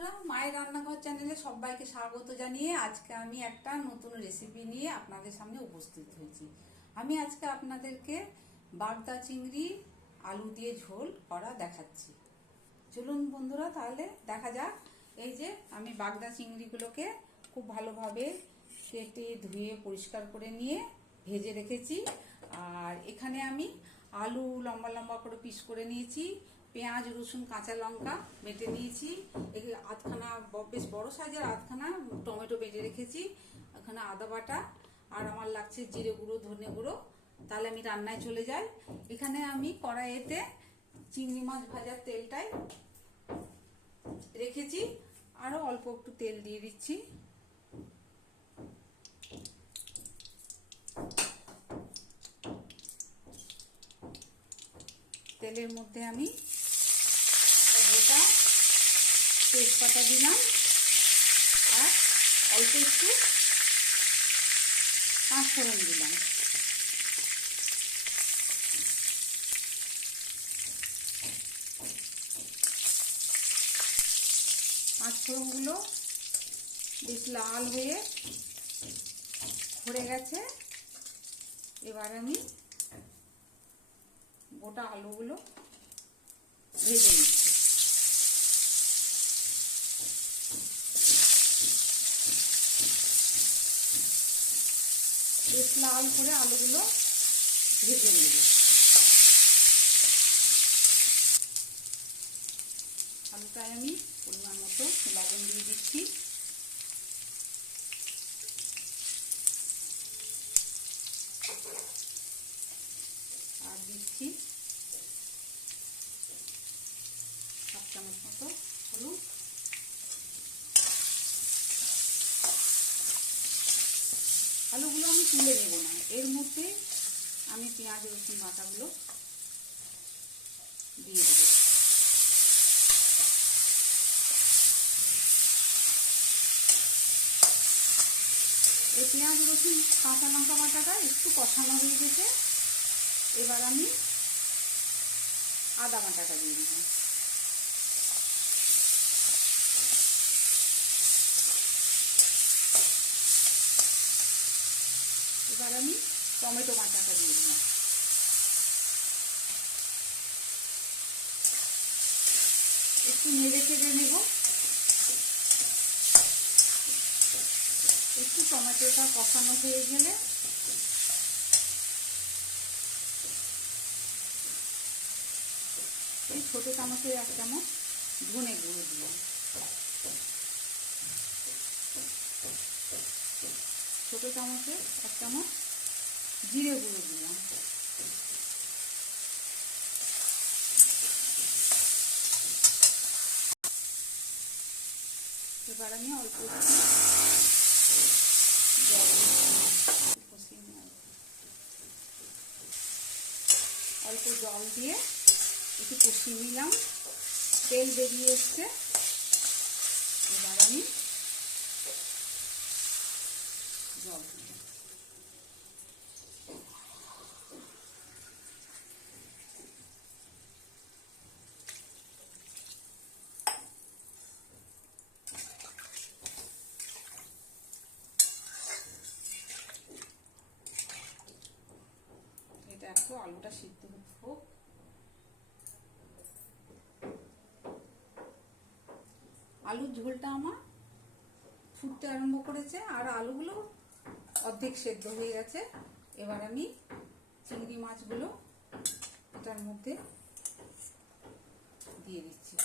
বন্ধুরা, মায়ের রান্নাঘর চ্যানেলে সবাইকে স্বাগত জানিয়ে আজকে আমি একটা নতুন রেসিপি নিয়ে আপনাদের সামনে উপস্থিত হয়েছি। আমি আজকে আপনাদেরকে বাগদা চিংড়ি আলু দিয়ে ঝোল করা দেখাচ্ছি। চলুন বন্ধুরা, তাহলে দেখা যাক। এই যে আমি বাগদা চিংড়িগুলোকে খুব ভালোভাবে কেটে ধুয়ে পরিষ্কার করে নিয়ে ভেজে রেখেছি। আর এখানে আমি আলু লম্বা লম্বা করে পিস করে নিয়েছি, পেঁয়াজ রসুন কাঁচা লঙ্কা বেটে নিয়েছি, আধখানা বেশ বড় সাইজের আধখানা টমেটো বেটে রেখেছি, এখানে আদা বাটা, আর আমার লাগছে জিরে গুঁড়ো ধনে গুঁড়ো। তাহলে আমি রান্নায় চলে যাই। এখানে আমি কড়াইতে চিংড়ি মাছ ভাজার তেলটাই রেখেছি, আরও অল্প একটু তেল দিয়ে দিচ্ছি। তেলের মধ্যে আমি গোটা তেজপাতা দিলাম আর অল্প একটু পাঁচফোড়ন দিলাম। পাঁচফোড়নগুলো বেশ লাল হয়ে ধরে গেছে। এবার আমি গোটা আলুগুলো ভেজে নিচ্ছি। বেশ লাল করে আলুগুলো ভেজে নেব। আলুটায় আমি পরিমাণ মতো লবণ দিয়ে দিচ্ছি। আর দিচ্ছি 1 চামচ মতো হলুদ। আলুগুলো আমি তুলে নেব না, এর মধ্যে আমি পেঁয়াজ রসুন বাটাগুলো দিয়ে দেবো। এই পেঁয়াজ রসুন কাঁচা লঙ্কা বাটাটা একটু কষানো হয়ে গেছে। এবার আমি আদা বাটাটা দিয়ে দিব। এবার আমি টমেটো বাটাটা দিয়ে দিলাম। একটু নেড়ে চেড়ে নেব। একটু টমেটোটা কষানো হয়ে গেলে এই ছোট চামচের 1 চামচ ধনে গুঁড়ো দিলাম, ছোট চামচের 1 চামচ জিরে গুঁড়ো দিলাম। এবার আমি অল্প জল দিয়ে একটু কষিয়ে নিলাম। তেল বেরিয়ে এসছে। এবার আমি জল দিলাম। এটা একটু আলুটা সিদ্ধ হোক। আলুর ঝোলটা আমার ফুটতে আরম্ভ করেছে আর আলুগুলো অর্ধেক সেদ্ধ হয়ে গেছে। এবার আমি চিংড়ি মাছগুলো এটার মধ্যে দিয়ে দিচ্ছি।